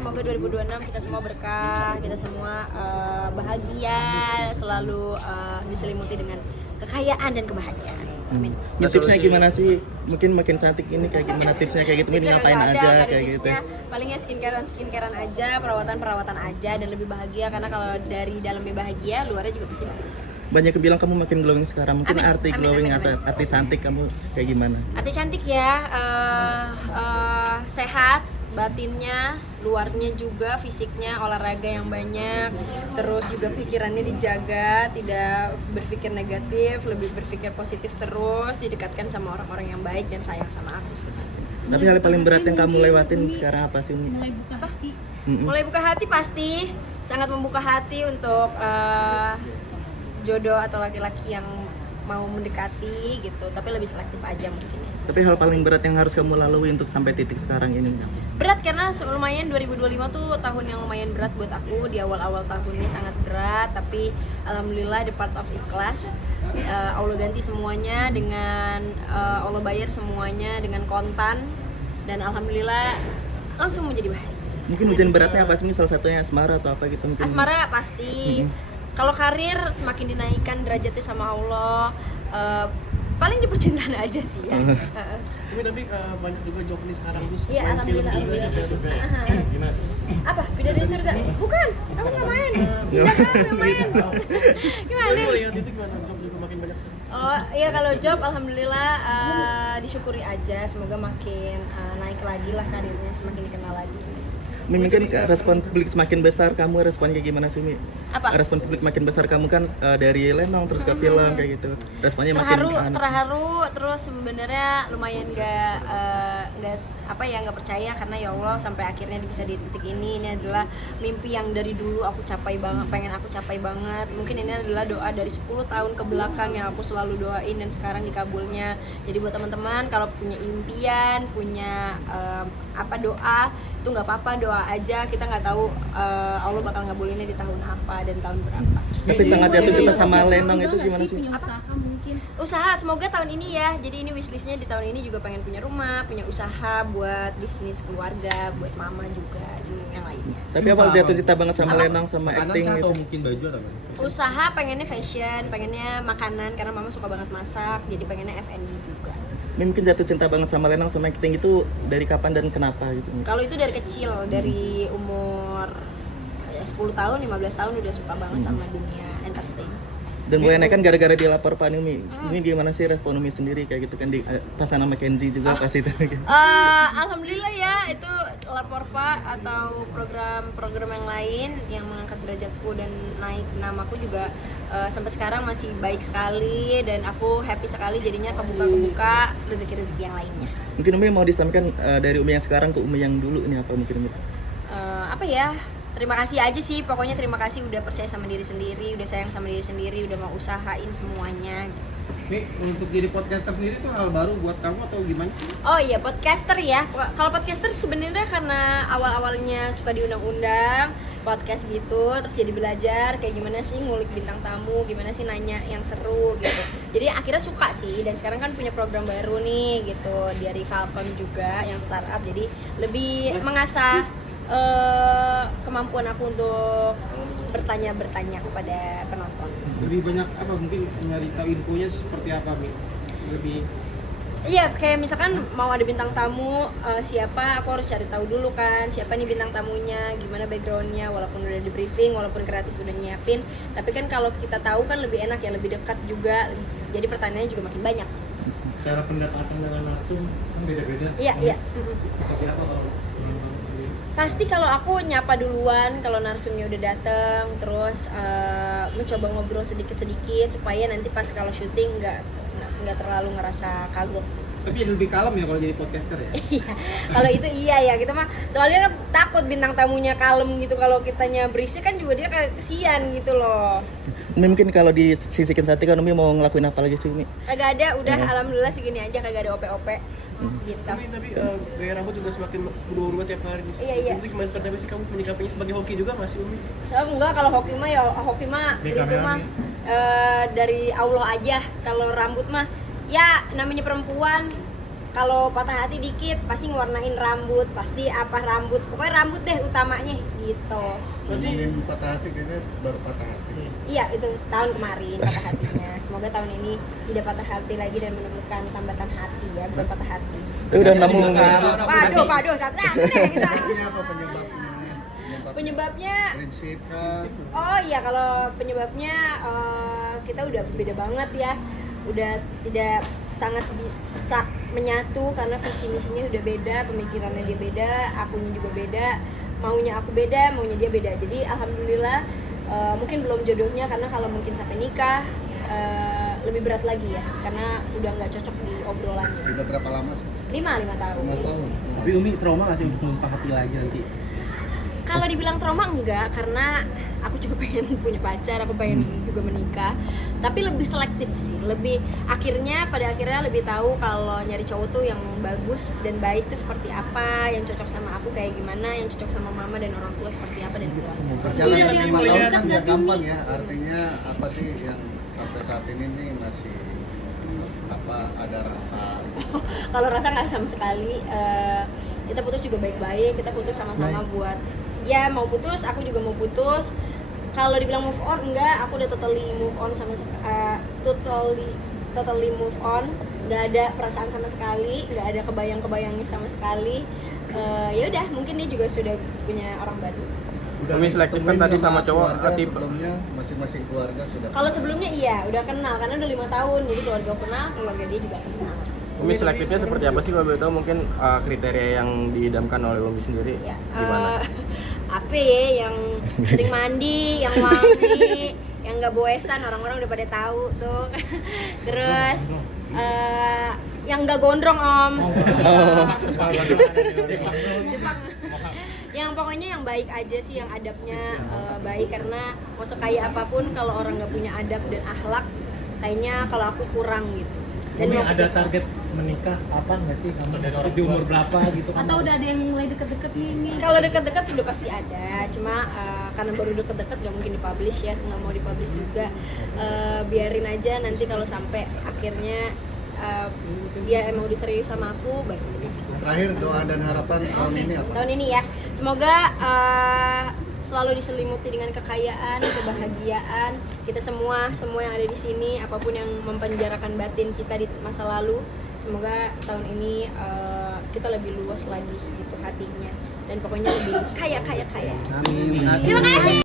semoga 2026 kita semua berkah, kita semua bahagia, selalu diselimuti dengan kekayaan dan kebahagiaan. Amin. Ya, tipsnya gimana sih? Mungkin makin cantik ini kayak gimana tipsnya kayak gitu? Mungkin ngapain aja kayak gitu? Palingnya skincarean aja, perawatan aja, dan lebih bahagia karena kalau dari dalamnya bahagia, luarnya juga pasti bahagia. Banyak yang bilang kamu makin glowing sekarang. Mungkin arti glowing atau amin. arti cantik kamu kayak gimana? Arti cantik ya, sehat, batinnya, luarnya juga, fisiknya, olahraga yang banyak, terus juga pikirannya dijaga, tidak berpikir negatif, lebih berpikir positif terus, didekatkan sama orang-orang yang baik dan sayang sama aku sih. Tapi hal paling berat yang kamu lewatin sekarang apa sih? Mulai buka hati. Mulai buka hati pasti, sangat membuka hati untuk jodoh atau laki-laki yang mau mendekati gitu, tapi lebih selektif aja mungkin. Tapi hal paling berat yang harus kamu lalui untuk sampai titik sekarang ini? Berat karena lumayan 2025 tuh tahun yang lumayan berat buat aku. Di awal-awal tahunnya sangat berat, tapi alhamdulillah the part of ikhlas. Allah ganti semuanya dengan Allah bayar semuanya dengan kontan, dan alhamdulillah langsung menjadi baik. Mungkin ujian beratnya apa sih? Salah satunya asmara atau apa gitu mungkin? Asmara pasti. Kalau karir semakin dinaikkan derajatnya sama Allah. Paling di percintaan aja sih ya. Tapi banyak juga job nih sekarang terus. Iya, alhamdulillah. Gimana? Apa? Bidadari surga? Bukan, aku nggak main. Tidak nggak main. Gimana? Kamu lihat itu gimana? Job juga makin banyak sekarang. Oh iya, kalau job alhamdulillah disyukuri aja. Semoga makin naik lagi lah karirnya, semakin dikenal lagi. Mungkin respon publik semakin besar, kamu responnya gimana sih, Mi? Apa? Respon publik makin besar kamu kan dari Lenong terus ke film kayak gitu. Responnya terharu, makin terharu, terus sebenarnya lumayan nggak percaya karena ya Allah sampai akhirnya bisa di titik ini adalah mimpi yang dari dulu aku capai banget, pengen aku capai banget. Mungkin ini adalah doa dari 10 tahun ke belakang yang aku selalu doain dan sekarang dikabulnya. Jadi buat teman-teman kalau punya impian, punya doa, itu nggak apa-apa, doa aja. Kita nggak tahu Allah bakal ngabulinnya di tahun apa dan tahun berapa. Tapi sangat jatuh cinta sama Lenong itu gimana sih? Punya usaha mungkin. Usaha semoga tahun ini ya. Jadi ini wishlistnya di tahun ini juga pengen punya rumah, punya usaha buat bisnis keluarga, buat mama juga dan yang lainnya. Tapi apa jatuh cinta banget sama Lenong, sama acting Atau gitu? mungkin baju atau apa? Usaha pengennya fashion, pengennya makanan karena mama suka banget masak, jadi pengennya F&B juga. Mungkin jatuh cinta banget sama Lenong sama acting itu dari kapan dan kenapa gitu? Kalau itu dari kecil, dari umur 10 tahun, 15 tahun udah suka banget sama dunia entertain. Dan mulai naik kan gara-gara dilapor Pak Umi. Ini gimana sih respon Umi sendiri kayak gitu kan di pasangan sama Kenzi juga pas itu? Alhamdulillah ya, itu lapor Pak atau program-program yang lain yang mengangkat derajatku dan naik namaku juga sampai sekarang masih baik sekali dan aku happy sekali jadinya kebuka rezeki-rezeki yang lainnya. Mungkin Umi mau disampaikan dari Umi yang sekarang ke Umi yang dulu ini apa mungkin Umi? Apa ya? Terima kasih aja sih, pokoknya terima kasih udah percaya sama diri sendiri, udah sayang sama diri sendiri, udah mau usahain semuanya. Nih, untuk jadi podcaster sendiri tuh hal baru buat kamu atau gimana? Oh iya, podcaster ya. Kalau podcaster sebenarnya karena awal-awalnya suka diundang-undang podcast gitu, terus jadi belajar kayak gimana sih ngulik bintang tamu, gimana sih nanya yang seru gitu. Jadi akhirnya suka sih, dan sekarang kan punya program baru nih gitu dari Falcon juga yang startup, jadi lebih mengasah kemampuan aku untuk bertanya kepada penonton. Lebih banyak apa mungkin nyari tahu infonya seperti apa, Mi? Lebih Iya, kayak misalkan mau ada bintang tamu siapa, aku harus cari tahu dulu kan siapa nih bintang tamunya, gimana backgroundnya, walaupun udah di briefing, walaupun kreatif udah nyiapin, tapi kan kalau kita tahu kan lebih enak ya, lebih dekat juga, jadi pertanyaannya juga makin banyak. cara pendekatan dengan narsum kan beda-beda. Iya. Seperti apa kalau Pasti kalau aku nyapa duluan kalau narsumnya udah dateng, terus mencoba ngobrol sedikit-sedikit supaya nanti pas kalau syuting nggak terlalu ngerasa kagok. Tapi jadi lebih kalem ya kalau jadi podcaster ya? Iya, kalau itu iya ya, kita mah soalnya kan takut bintang tamunya kalem gitu, kalau kitanya berisik kan juga dia kayak kesian gitu loh. Mungkin kalau di sisi Kensati kan Umi mau ngelakuin apa lagi sih Umi? Kagak ada, udah alhamdulillah segini aja, kagak ada OP-OP gitu. Tapi gaya rambut juga semakin berubah tiap hari. Iya. Itu gimana seperti apa sih kamu menyikapinya sebagai hoki juga masih Umi? Enggak, kalau hoki mah itu mah dari Allah aja. Kalau rambut mah ya namanya perempuan kalau patah hati dikit pasti ngewarnain rambut, pasti apa rambut, pokoknya rambut deh utamanya gitu. Ngomongin patah hati, kayaknya baru patah hati. Iya, itu tahun kemarin patah hatinya. Semoga tahun ini tidak patah hati lagi dan menemukan tambatan hati ya, bukan patah hati. Itu udah nemu. Waduh, satu deh kita. Ini apa penyebabnya? Penyebabnya, Prinsip kah? oh iya kalau penyebabnya kita udah beda banget ya. Udah tidak sangat bisa menyatu karena visi misinya udah beda, pemikirannya dia beda, akunya juga beda, maunya aku beda, maunya dia beda. Jadi alhamdulillah mungkin belum jodohnya, karena kalau mungkin sampai nikah lebih berat lagi ya, karena udah nggak cocok di obrolannya. Udah berapa lama sih? 5 tahun. 5 tahun. Tapi Umi trauma nggak sih untuk menumpah hati lagi nanti? Kalau dibilang trauma enggak, karena aku juga pengen punya pacar, aku pengen juga menikah. Tapi lebih selektif sih, pada akhirnya lebih tahu kalau nyari cowok tuh yang bagus dan baik tuh seperti apa, yang cocok sama aku kayak gimana, yang cocok sama mama dan orang tua seperti apa dan keluarga. Perjalanan 5 tahun kan nggak gampang ya. Artinya apa sih yang sampai saat ini nih masih ada rasa? Kalau rasa nggak sama sekali. Kita putus juga baik-baik, kita putus sama-sama buat ya mau putus, aku juga mau putus. Kalau dibilang move on enggak, aku udah totally move on totally move on, nggak ada perasaan sama sekali, nggak ada kebayang-kebayangnya sama sekali. Ya udah, mungkin dia juga sudah punya orang baru. Umi selektif kan tadi sama cowok, tipe. Sebelumnya masing-masing keluarga sudah. Kalau sebelumnya iya, udah kenal karena udah 5 tahun, jadi keluarga aku kenal, keluarga dia juga kenal. Umi selektifnya seperti apa sih kalau boleh tahu? Mungkin kriteria yang diidamkan oleh Umi sendiri Ya, gimana? apa ya, yang sering mandi, yang wangi, yang nggak boesan, orang-orang udah pada tahu tuh. Terus yang nggak gondrong om. Jepang. Yang pokoknya yang baik aja sih, yang adabnya baik, karena mau sekaya apapun kalau orang nggak punya adab dan akhlak, kayaknya kalau aku kurang gitu. Dan Umi mau ada ikhlas. target menikah apa nggak sih kamu dari orang di umur berapa gitu kan? Atau udah ada yang mulai deket-deket nih? Kalau deket-deket udah pasti ada, cuma karena baru deket-deket gak mungkin dipublish ya, nggak mau dipublish juga. Biarin aja, nanti kalau sampai akhirnya dia emang udah serius sama aku, baru menikah. Terakhir doa dan harapan tahun ini apa? Tahun ini ya, semoga selalu diselimuti dengan kekayaan, kebahagiaan. Kita semua yang ada di sini, apapun yang mempenjarakan batin kita di masa lalu, semoga tahun ini kita lebih luas lagi gitu hatinya, dan pokoknya lebih kaya. Amin. Terima kasih.